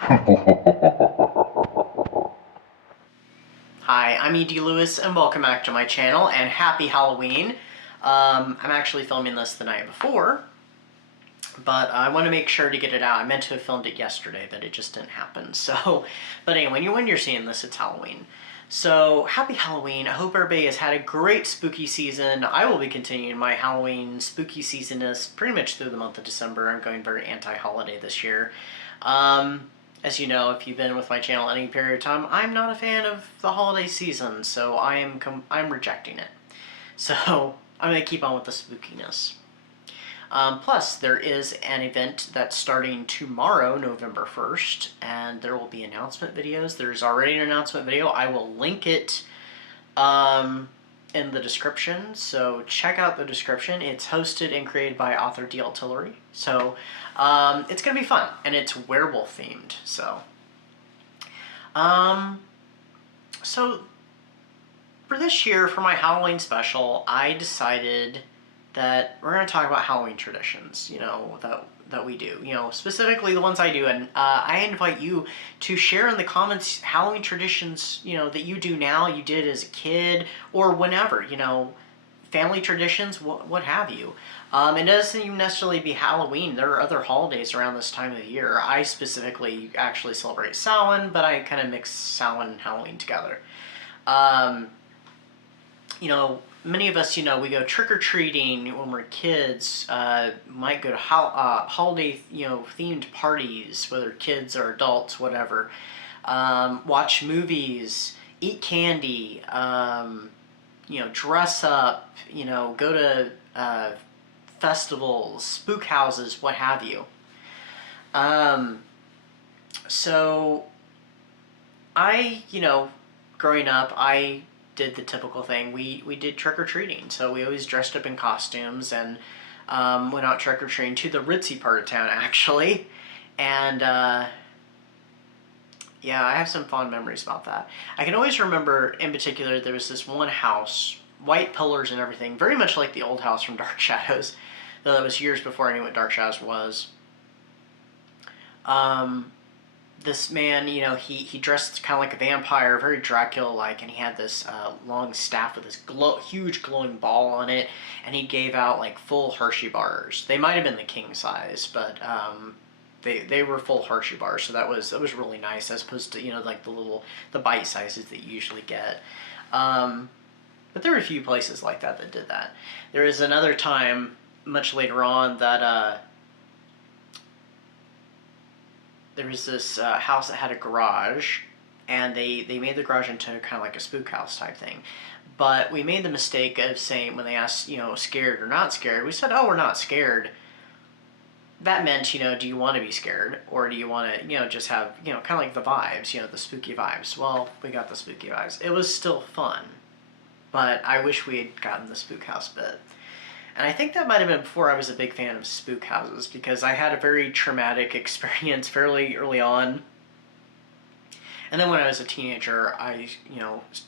Hi, I'm E.D. Lewis, and welcome back to my channel, and happy Halloween. I'm actually filming this the night before, but I want to make sure to get it out. I meant to have filmed it yesterday, but it just didn't happen. So, but anyway, when you're seeing this, it's Halloween. So, happy Halloween. I hope everybody has had a great spooky season. I will be continuing my Halloween spooky seasonness pretty much through the month of December. I'm going very anti-holiday this year. As you know, if you've been with my channel any period of time, I'm not a fan of the holiday season, so I'm rejecting it. So I'm going to keep on with the spookiness. Plus, there is an event that's starting tomorrow, November 1st, and there will be announcement videos. There's already an announcement video. I will link it in the description, so check out the description. It's hosted and created by author D.L. Tillery, so it's going to be fun, and it's werewolf themed. So for this year, for my Halloween special, I decided that we're going to talk about Halloween traditions, that we do, specifically the ones I do, and I invite you to share in the comments Halloween traditions, that you do now, you did as a kid, or whenever, family traditions, what have you. It doesn't even necessarily be Halloween. There are other holidays around this time of year. I specifically actually celebrate Samhain, but I kind of mix Samhain and Halloween together. Many of us, we go trick-or-treating when we're kids, might go to holiday, themed parties, whether kids or adults, whatever. Watch movies, eat candy, dress up, go to festivals, spook houses, what have you. So I, growing up, I did the typical thing. We did trick-or-treating, so we always dressed up in costumes and went out trick-or-treating to the ritzy part of town, actually. And yeah, I have some fond memories about that. I can always remember, in particular, there was this one house, white pillars and everything, very much like the old house from Dark Shadows, though that was years before I knew what Dark Shadows was. This man, he dressed kind of like a vampire, very Dracula-like, and he had this long staff with this huge glowing ball on it, and he gave out like full Hershey bars. They might have been the king size, but they were full Hershey bars, so that was really nice, as opposed to like the bite sizes that you usually get. But there were a few places like that did that. There is another time much later on that there was this house that had a garage, and they made the garage into kind of like a spook house type thing. But we made the mistake of saying, when they asked, scared or not scared, we said, oh, we're not scared. That meant, do you want to be scared, or do you want to, just have, kind of like the vibes, the spooky vibes. Well, we got the spooky vibes. It was still fun, but I wish we had gotten the spook house bit. And I think that might have been before I was a big fan of spook houses, because I had a very traumatic experience fairly early on. And then when I was a teenager, I,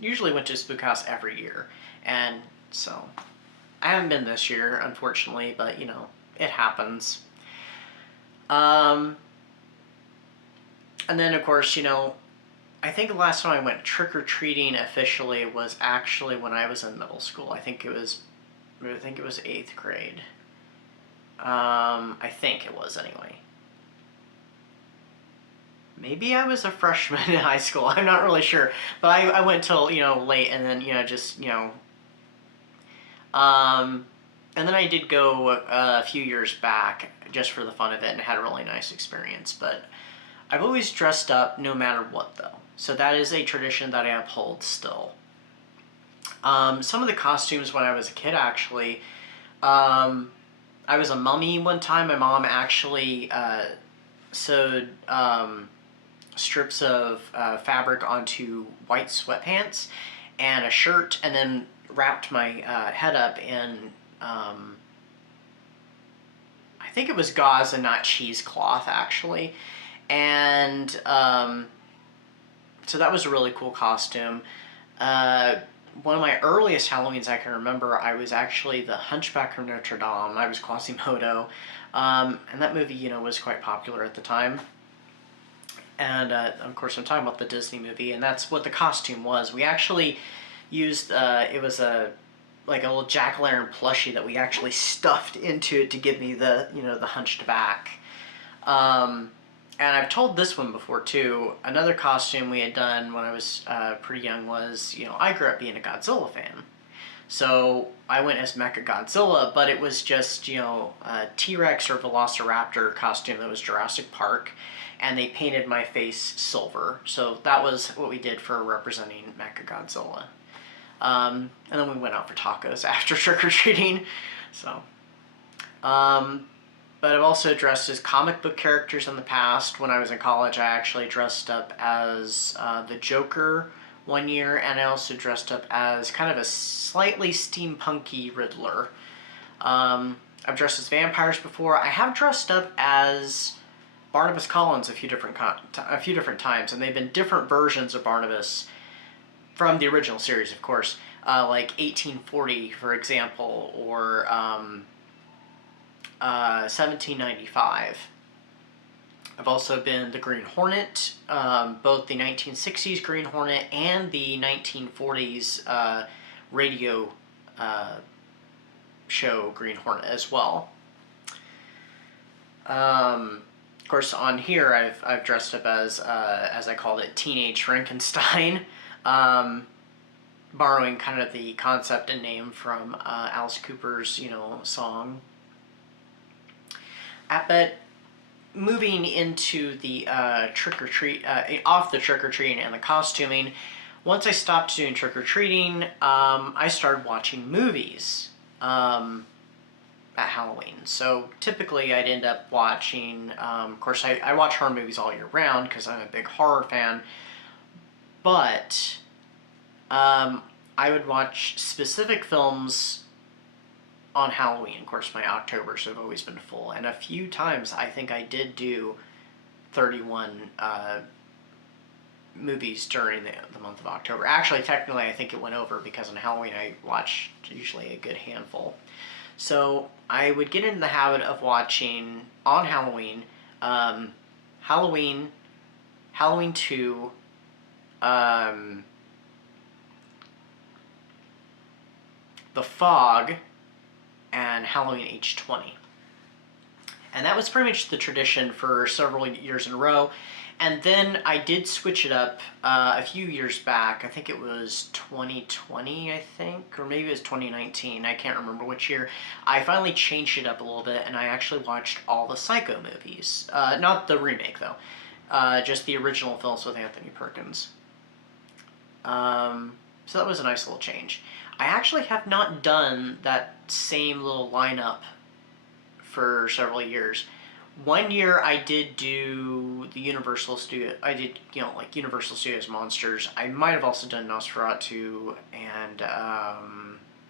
usually went to a spook house every year. And so, I haven't been this year, unfortunately, but, it happens. And then, of course, I think the last time I went trick-or-treating officially was actually when I was in middle school. I think it was 8th grade. I think it was, anyway. Maybe I was a freshman in high school. I'm not really sure. But I went till, late, and then, and then I did go a few years back just for the fun of it, and had a really nice experience. But I've always dressed up no matter what, though. So that is a tradition that I uphold still. Some of the costumes when I was a kid, actually, I was a mummy one time. My mom actually sewed strips of fabric onto white sweatpants and a shirt, and then wrapped my head up in, I think it was gauze and not cheesecloth, actually. And so that was a really cool costume. One of my earliest Halloweens I can remember, I was actually the Hunchback of Notre Dame. I was Quasimodo. And that movie, was quite popular at the time. And of course, I'm talking about the Disney movie, and that's what the costume was. We actually used it was a like a little jack-o'-lantern plushie that we actually stuffed into it to give me the the hunched back. And I've told this one before too. Another costume we had done when I was pretty young was, I grew up being a Godzilla fan. So I went as Mecha Godzilla, but it was just, a T-Rex or Velociraptor costume that was Jurassic Park, and they painted my face silver. So that was what we did for representing Mecha Godzilla. And then we went out for tacos after trick-or-treating. So, but I've also dressed as comic book characters in the past. When I was in college, I actually dressed up as the Joker one year, and I also dressed up as kind of a slightly steampunky Riddler. I've dressed as vampires before. I have dressed up as Barnabas Collins a few different times, and they've been different versions of Barnabas from the original series, of course, like 1840, for example, or 1795. I've also been the Green Hornet, both the 1960s Green Hornet and the 1940s radio show Green Hornet as well. Of course, on here I've dressed up as I called it, Teenage Frankenstein, borrowing kind of the concept and name from Alice Cooper's song. But moving into the trick-or-treat, off the trick-or-treating and the costuming, once I stopped doing trick-or-treating, I started watching movies at Halloween. So typically I'd end up watching, of course I watch horror movies all year round because I'm a big horror fan, but I would watch specific films on Halloween. Of course, my Octobers have always been full, and a few times I think I did do 31 movies during the month of October. Actually, technically, I think it went over because on Halloween I watched usually a good handful. So I would get into the habit of watching on Halloween, Halloween 2, The Fog, and Halloween H20. And that was pretty much the tradition for several years in a row. And then I did switch it up a few years back. I think it was 2020, I think, or maybe it was 2019. I can't remember which year. I finally changed it up a little bit, and I actually watched all the Psycho movies. Not the remake, though. Just the original films with Anthony Perkins. So that was a nice little change. I actually have not done that same little lineup for several years. One year I did do the Universal Studio. I did, like Universal Studios Monsters. I might have also done Nosferatu and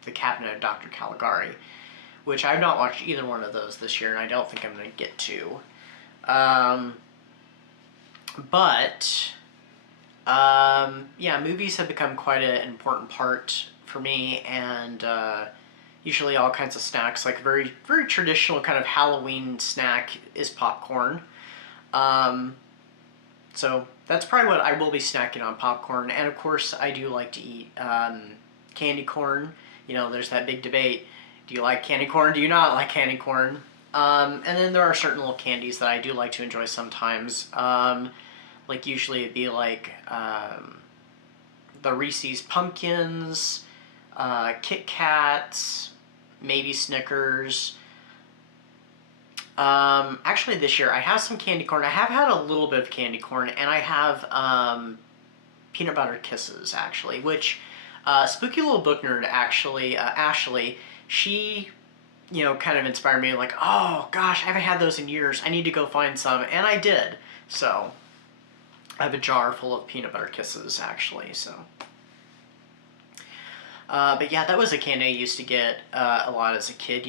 the Cabinet of Dr. Caligari, which I've not watched either one of those this year, and I don't think I'm going to get to. Yeah, movies have become quite an important part for me, and usually all kinds of snacks, like very, very traditional kind of Halloween snack is popcorn. So that's probably what I will be snacking on, popcorn. And of course I do like to eat candy corn. There's that big debate. Do you like candy corn? Do you not like candy corn? And then there are certain little candies that I do like to enjoy sometimes. Like usually it'd be like the Reese's Pumpkins, Kit Kats, maybe Snickers. Actually this year I have some candy corn. I have had a little bit of candy corn, and I have peanut butter kisses, actually, which Spooky Little Book Nerd, actually, Ashley, she kind of inspired me, like, oh gosh, I haven't had those in years, I need to go find some, and I did. So I have a jar full of peanut butter kisses, actually, so. But yeah, that was a candy I used to get a lot as a kid,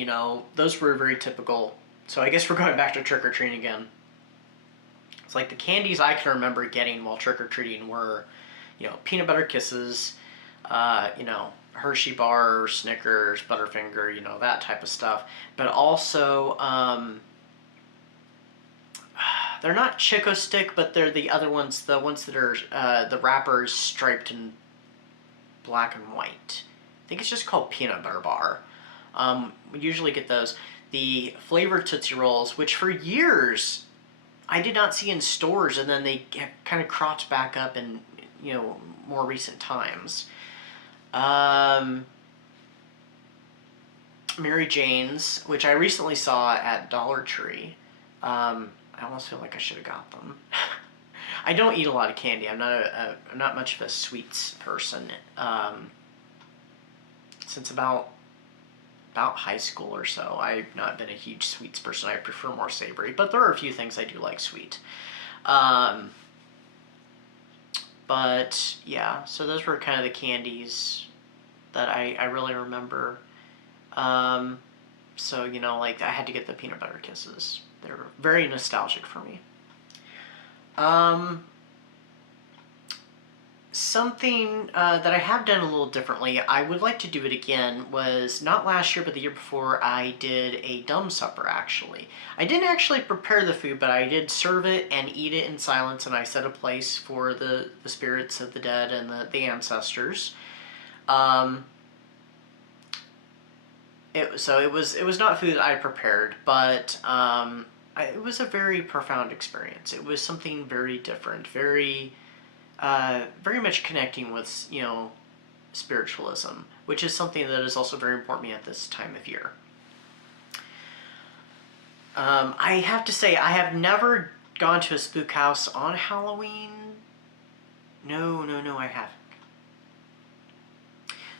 those were very typical. So I guess we're going back to trick-or-treating again. It's like the candies I can remember getting while trick-or-treating were, peanut butter kisses, Hershey bar, Snickers, Butterfinger, that type of stuff. But also, they're not Chico Stick, but they're the other ones, the ones that are the wrappers striped in black and white. I think it's just called Peanut Butter Bar. We usually get those. The flavored Tootsie Rolls, which for years I did not see in stores, and then they kind of cropped back up in, you know, more recent times. Mary Jane's, which I recently saw at Dollar Tree. I almost feel like I should have got them. I don't eat a lot of candy. I'm not much of a sweets person. Since about high school or so, I've not been a huge sweets person. I prefer more savory, but there are a few things I do like sweet. But yeah, so those were kind of the candies that I really remember. So, you know, like I had to get the peanut butter kisses. They're very nostalgic for me. Something that I have done a little differently, I would like to do it again, was not last year but the year before. I did a dumb supper, actually. I didn't actually prepare the food, but I did serve it and eat it in silence, and I set a place for the spirits of the dead and the ancestors. It was not food that I prepared, but it was a very profound experience. It was something very different, very much connecting with, you know, spiritualism, which is something that is also very important to me at this time of year. I have to say, I have never gone to a spook house on Halloween. No, I haven't.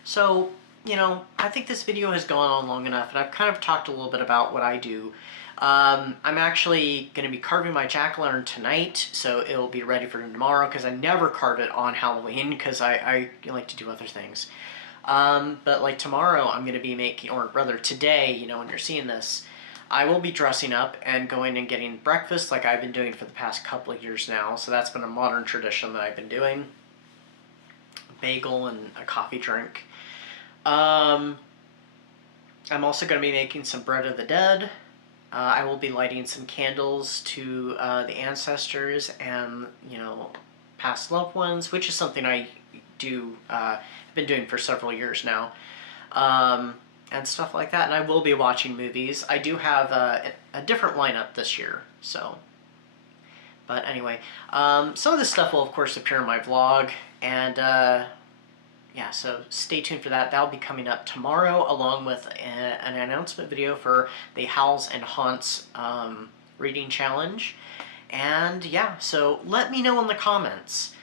So, you know, I think this video has gone on long enough, and I've kind of talked a little bit about what I do. I'm actually going to be carving my jack-o'-lantern tonight, so it'll be ready for tomorrow, because I never carve it on Halloween, because I like to do other things. But like tomorrow, I'm going to be making, or rather today, you know, when you're seeing this, I will be dressing up and going and getting breakfast like I've been doing for the past couple of years now. So that's been a modern tradition that I've been doing. A bagel and a coffee drink. I'm also going to be making some bread of the dead. I will be lighting some candles to the ancestors and, you know, past loved ones, which is something I do, been doing for several years now, and stuff like that. And I will be watching movies. I do have a different lineup this year, so. But anyway, some of this stuff will of course appear in my vlog, and yeah, so stay tuned for that. That'll be coming up tomorrow, along with an announcement video for the Howls and Haunts reading challenge. And yeah, so let me know in the comments.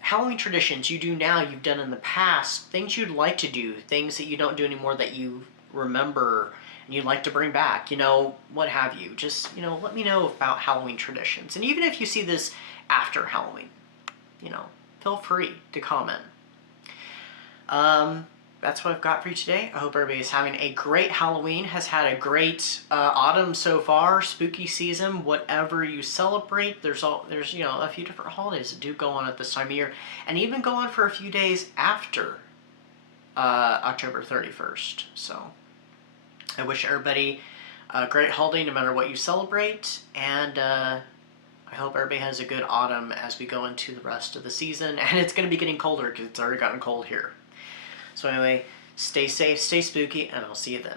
Halloween traditions you do now, you've done in the past, things you'd like to do, things that you don't do anymore that you remember and you'd like to bring back, you know, what have you. Just, you know, let me know about Halloween traditions. And even if you see this after Halloween, you know, feel free to comment. That's what I've got for you today. I hope everybody is having a great Halloween, has had a great autumn so far, spooky season, whatever you celebrate. There's you know, a few different holidays that do go on at this time of year, and even go on for a few days after October 31st. So I wish everybody a great holiday no matter what you celebrate, and I hope everybody has a good autumn as we go into the rest of the season. And it's going to be getting colder because it's already gotten cold here. So anyway, stay safe, stay spooky, and I'll see you then.